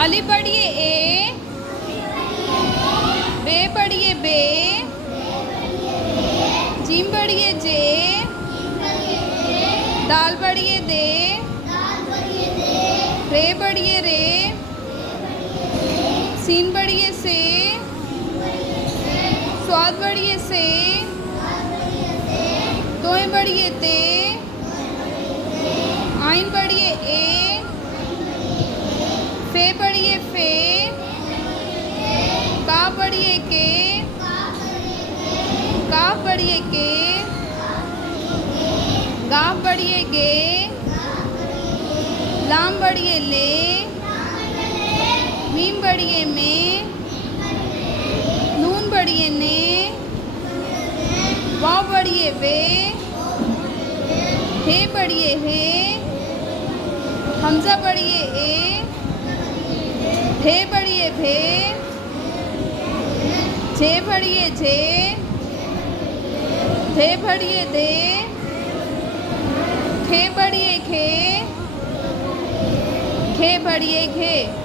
अलिफ पढ़िए ए, बे पढ़िए बे, जीम पढ़िए जे, दाल पढ़िए दे, रे पढ़िए रे, सीन पढ़िए से, स्वाद पढ़िए से, तोय पढ़िए ते, आइन पढ़िए ए, फे पढ़िए फे, का पढ़िए के, का पढ़िए के, गा पढ़िए गे, लाम पढ़िए ले, मीम पढ़िए में, नून पढ़िए ने, वाव पढ़िए वे, हे पढ़िए हे, हमजा पढ़िए ए, भे पढ़िए भे, जे पढ़िए जे, धे पढ़िए दे, खे पढ़िए खे, खे पढ़िए खे।